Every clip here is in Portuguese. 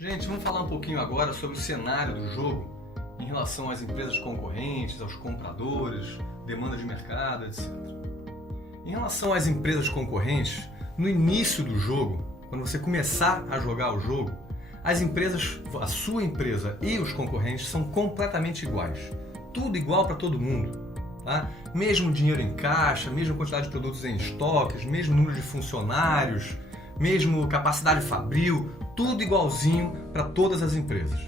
Gente, vamos falar um pouquinho agora sobre o cenário do jogo em relação às empresas concorrentes, aos compradores, demanda de mercado, etc. Em relação às empresas concorrentes, no início do jogo, quando você começar a jogar o jogo, as empresas, a sua empresa e os concorrentes são completamente iguais. Tudo igual para todo mundo. Tá? Mesmo dinheiro em caixa, mesma quantidade de produtos em estoques, mesmo número de funcionários, mesmo capacidade fabril, tudo igualzinho para todas as empresas.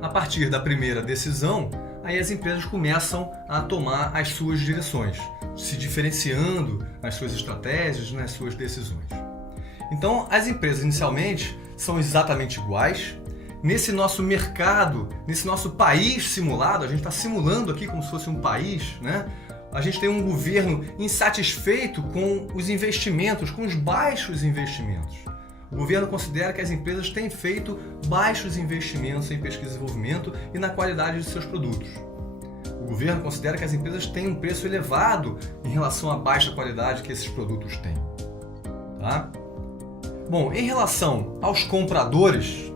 A partir da primeira decisão, aí as empresas começam a tomar as suas direções, se diferenciando nas suas estratégias, nas suas decisões. Então, as empresas inicialmente são exatamente iguais. Nesse nosso mercado, nesse nosso país simulado, a gente está simulando aqui como se fosse um país, né? A gente tem um governo insatisfeito com os investimentos, com os baixos investimentos. O governo considera que as empresas têm feito baixos investimentos em pesquisa e desenvolvimento e na qualidade de seus produtos. O governo considera que as empresas têm um preço elevado em relação à baixa qualidade que esses produtos têm. Tá? Bom, em relação aos compradores,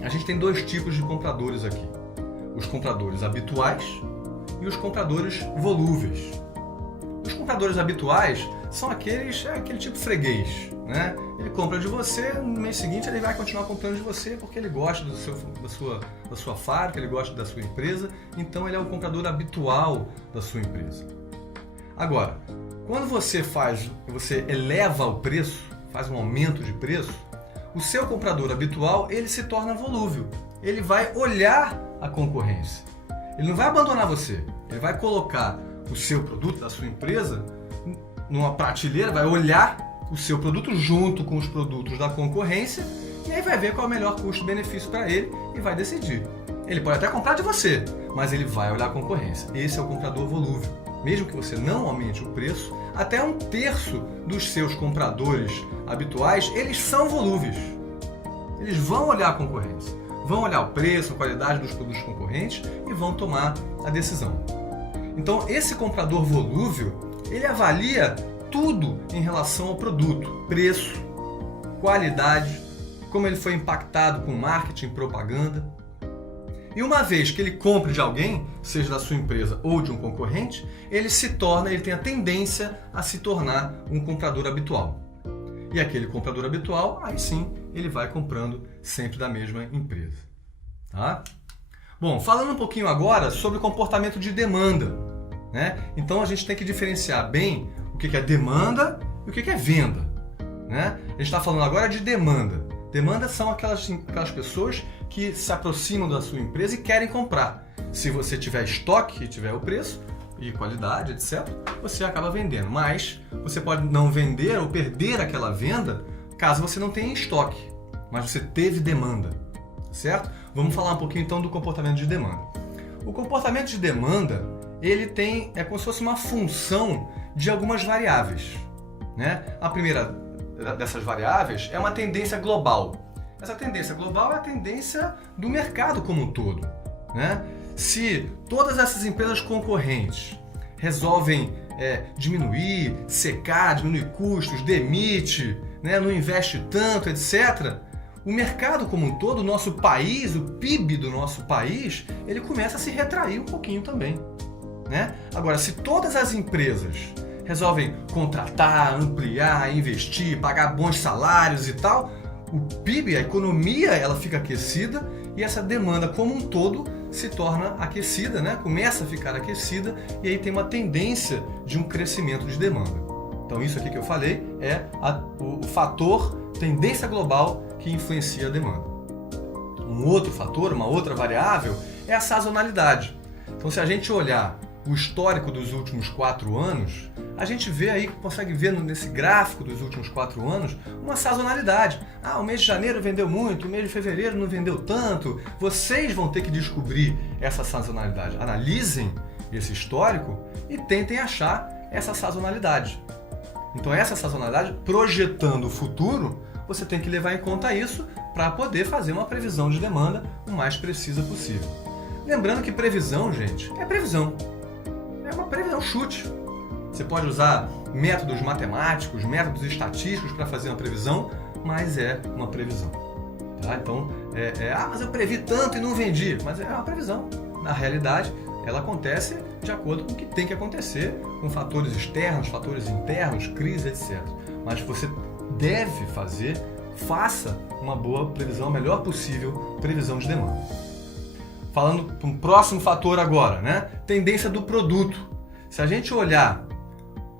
a gente tem dois tipos de compradores aqui. Os compradores habituais e os compradores volúveis. Os compradores habituais são aquele tipo freguês, né? Ele compra de você, no mês seguinte ele vai continuar comprando de você porque ele gosta da sua fábrica, ele gosta da sua empresa, então ele é o comprador habitual da sua empresa. Agora, quando você eleva o preço, faz um aumento de preço, o seu comprador habitual ele se torna volúvel. Ele vai olhar a concorrência. Ele não vai abandonar você. Ele vai colocar o seu produto da sua empresa numa prateleira, vai olhar o seu produto junto com os produtos da concorrência e aí vai ver qual é o melhor custo-benefício para ele e vai decidir. Ele pode até comprar de você, mas ele vai olhar a concorrência. Esse é o comprador volúvel. Mesmo que você não aumente o preço, até 1/3 dos seus compradores habituais, eles são volúveis. Eles vão olhar a concorrência, vão olhar o preço, a qualidade dos produtos concorrentes e vão tomar a decisão. Então, esse comprador volúvel, ele avalia tudo em relação ao produto, preço, qualidade, como ele foi impactado com marketing, propaganda. E uma vez que ele compre de alguém, seja da sua empresa ou de um concorrente, ele tem a tendência a se tornar um comprador habitual. E aquele comprador habitual, aí sim, ele vai comprando sempre da mesma empresa. Tá? Bom, falando um pouquinho agora sobre o comportamento de demanda, né? Então a gente tem que diferenciar bem o que é demanda e o que é venda, né? A gente está falando agora de demanda. Demanda são aquelas pessoas que se aproximam da sua empresa e querem comprar. Se você tiver estoque e tiver o preço e qualidade, etc., você acaba vendendo. Mas você pode não vender ou perder aquela venda caso você não tenha estoque, mas você teve demanda, certo? Vamos falar um pouquinho então do comportamento de demanda. O comportamento de demanda, ele é como se fosse uma função de algumas variáveis, né? A primeira dessas variáveis é uma tendência global. Essa tendência global é a tendência do mercado como um todo, né? Se todas essas empresas concorrentes resolvem diminuir, secar, diminuir custos, demite, né, não investe tanto, etc., o mercado como um todo, o nosso país, o PIB do nosso país, ele começa a se retrair um pouquinho também, né? Agora, se todas as empresas resolvem contratar, ampliar, investir, pagar bons salários e tal, o PIB, a economia, ela fica aquecida e essa demanda como um todo se torna aquecida, né? Começa a ficar aquecida e aí tem uma tendência de um crescimento de demanda. Então isso aqui que eu falei é o fator tendência global que influencia a demanda. Um outro fator, uma outra variável é a sazonalidade. Então se a gente olhar o histórico dos últimos 4 anos, a gente vê aí, consegue ver nesse gráfico dos últimos 4 anos, uma sazonalidade. O mês de janeiro vendeu muito, o mês de fevereiro não vendeu tanto. Vocês vão ter que descobrir essa sazonalidade. Analisem esse histórico e tentem achar essa sazonalidade. Então essa sazonalidade, projetando o futuro, você tem que levar em conta isso para poder fazer uma previsão de demanda o mais precisa possível. Lembrando que previsão, gente, é previsão. É uma previsão, chute. Você pode usar métodos matemáticos, métodos estatísticos para fazer uma previsão, mas é uma previsão. Tá? Então, mas eu previ tanto e não vendi. Mas é uma previsão. Na realidade, ela acontece de acordo com o que tem que acontecer, com fatores externos, fatores internos, crise, etc. Mas você deve faça uma boa previsão, a melhor possível previsão de demanda. Falando para um próximo fator agora, né? Tendência do produto. Se a gente olhar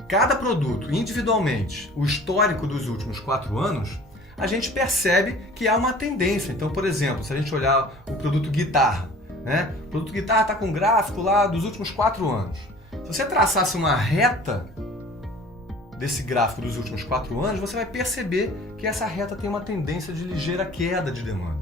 cada produto individualmente, o histórico dos últimos 4 anos, a gente percebe que há uma tendência. Então, por exemplo, se a gente olhar o produto guitarra, né? O produto guitarra está com um gráfico lá dos últimos 4 anos. Se você traçasse uma reta desse gráfico dos últimos 4 anos, você vai perceber que essa reta tem uma tendência de ligeira queda de demanda.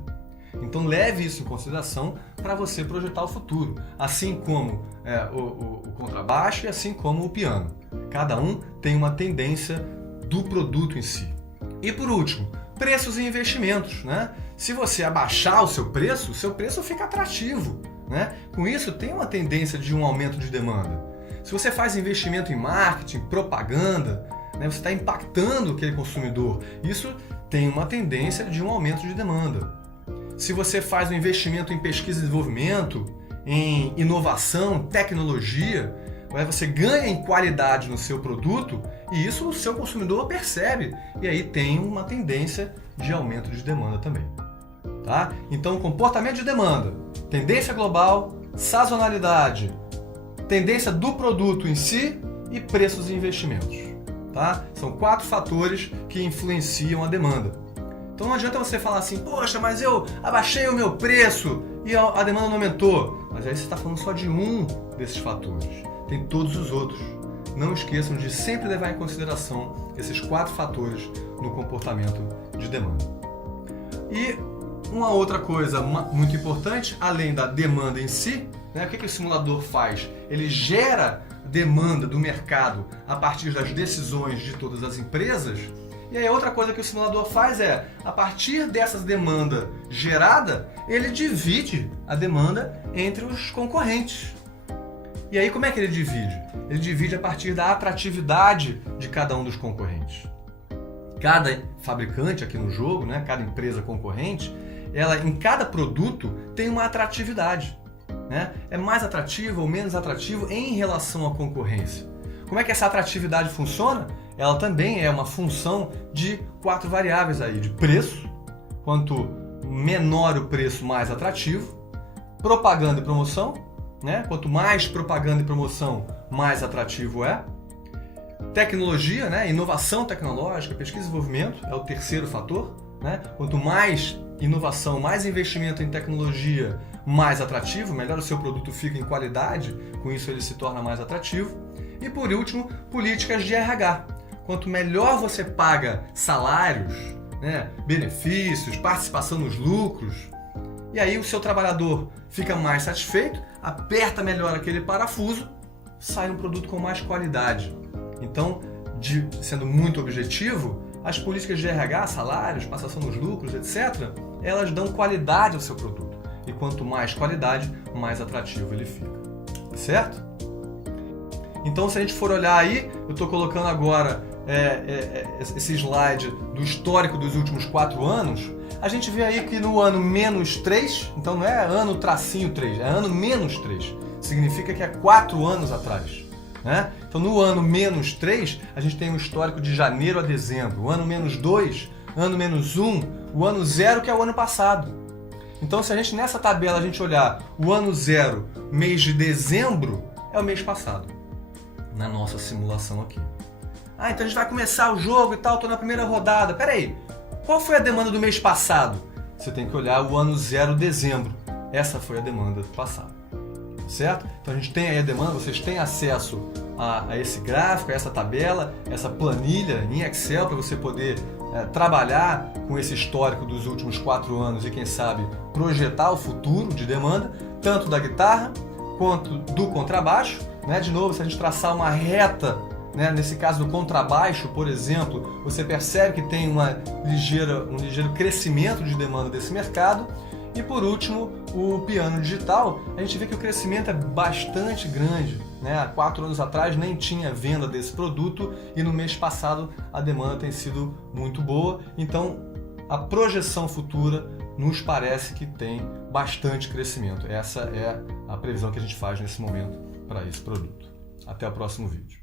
Então leve isso em consideração para você projetar o futuro, assim como o contrabaixo e assim como o piano. Cada um tem uma tendência do produto em si. E por último, preços e investimentos, né? Se você abaixar o seu preço fica atrativo, né? Com isso tem uma tendência de um aumento de demanda. Se você faz investimento em marketing, propaganda, né, você está impactando aquele consumidor. Isso tem uma tendência de um aumento de demanda. Se você faz um investimento em pesquisa e desenvolvimento, em inovação, tecnologia, você ganha em qualidade no seu produto e isso o seu consumidor percebe. E aí tem uma tendência de aumento de demanda também. Tá? Então, comportamento de demanda, tendência global, sazonalidade, tendência do produto em si e preços e investimentos. Tá? São 4 fatores que influenciam a demanda. Então não adianta você falar assim, poxa, mas eu abaixei o meu preço e a demanda não aumentou. Mas aí você está falando só de um desses fatores. Tem todos os outros. Não esqueçam de sempre levar em consideração esses 4 fatores no comportamento de demanda. E uma outra coisa muito importante, além da demanda em si, né, o que o simulador faz? Ele gera demanda do mercado a partir das decisões de todas as empresas. E aí outra coisa que o simulador faz é, a partir dessa demanda gerada, ele divide a demanda entre os concorrentes. E aí como é que ele divide? Ele divide a partir da atratividade de cada um dos concorrentes. Cada fabricante aqui no jogo, né, cada empresa concorrente, ela em cada produto tem uma atratividade. Né? É mais atrativo ou menos atrativo em relação à concorrência. Como é que essa atratividade funciona? Ela também é uma função de 4 variáveis aí, de preço, quanto menor o preço, mais atrativo, propaganda e promoção, né? Quanto mais propaganda e promoção, mais atrativo é, tecnologia, né? Inovação tecnológica, pesquisa e desenvolvimento é o terceiro fator, né? Quanto mais inovação, mais investimento em tecnologia, mais atrativo, melhor o seu produto fica em qualidade, com isso ele se torna mais atrativo. E por último, políticas de RH. Quanto melhor você paga salários, né, benefícios, participação nos lucros, e aí o seu trabalhador fica mais satisfeito, aperta melhor aquele parafuso, sai um produto com mais qualidade. Então, sendo muito objetivo, as políticas de RH, salários, participação nos lucros, etc., elas dão qualidade ao seu produto. E quanto mais qualidade, mais atrativo ele fica. Certo? Então, se a gente for olhar aí, eu estou colocando agora esse slide do histórico dos últimos 4 anos, a gente vê aí que no ano -3, então não é ano tracinho 3, é ano -3, significa que é 4 anos atrás. Né? Então no ano -3, a gente tem um histórico de janeiro a dezembro, o ano -2, ano -1, o ano 0 que é o ano passado. Então se a gente nessa tabela a gente olhar o ano 0, mês de dezembro, é o mês passado, na nossa simulação aqui. Então a gente vai começar o jogo e tal, estou na primeira rodada. Peraí, qual foi a demanda do mês passado? Você tem que olhar o ano 0, dezembro. Essa foi a demanda do passado. Certo? Então a gente tem aí a demanda, vocês têm acesso a esse gráfico, a essa tabela, essa planilha em Excel para você poder trabalhar com esse histórico dos últimos 4 anos e quem sabe projetar o futuro de demanda, tanto da guitarra quanto do contrabaixo. Né? De novo, se a gente traçar uma reta, né? Nesse caso do contrabaixo, por exemplo, você percebe que tem um ligeiro crescimento de demanda desse mercado. E por último, o piano digital, a gente vê que o crescimento é bastante grande. Né? Há 4 anos atrás nem tinha venda desse produto e no mês passado a demanda tem sido muito boa. Então a projeção futura nos parece que tem bastante crescimento. Essa é a previsão que a gente faz nesse momento para esse produto. Até o próximo vídeo.